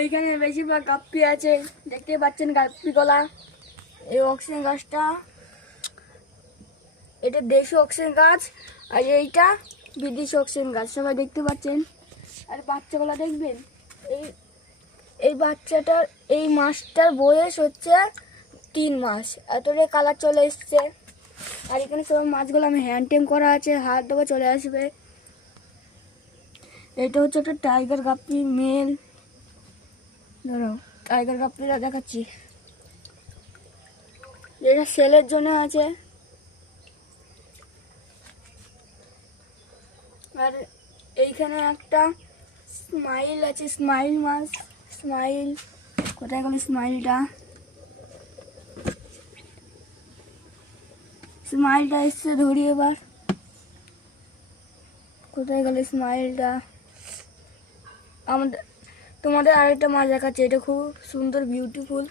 এইখানে বেশিরভাগ গাপ্পি আছে, দেখতে পাচ্ছেন গাপ্পি গলা। এই অক্সিজেন গাছটা, এটা দেশি অক্সিজেন গাছ, আর এইটা বিদেশি অক্সিজেন গাছ, সবাই দেখতে পাচ্ছেন। আর বাচ্চাগুলো দেখবেন, এই এই বাচ্চাটার, এই মাছটার বয়স হচ্ছে 3 মাস, এতটাই কালার চলে এসছে। আর এখানে সব মাছগুলো আমি হ্যান্ড টেম করা আছে, হাত দেবো চলে আসবে। এটা হচ্ছে একটা টাইগার গাপ্পি মেল, ধরো টাইগার গাপ্পিটা দেখাচ্ছি, এটা সেলের জন্য আছে। আর এইখানে একটা স্মাইল আছে, স্মাইল মাছ, স্মাইল কোথায় গেল স্মাইলটা? স্মাইলটা এসছে, ধরি এবার, কোথায় গেল স্মাইলটা? আমাদের তোমাদের আরেকটা মাছ দেখাচ্ছে, এটা খুব সুন্দর বিউটিফুল।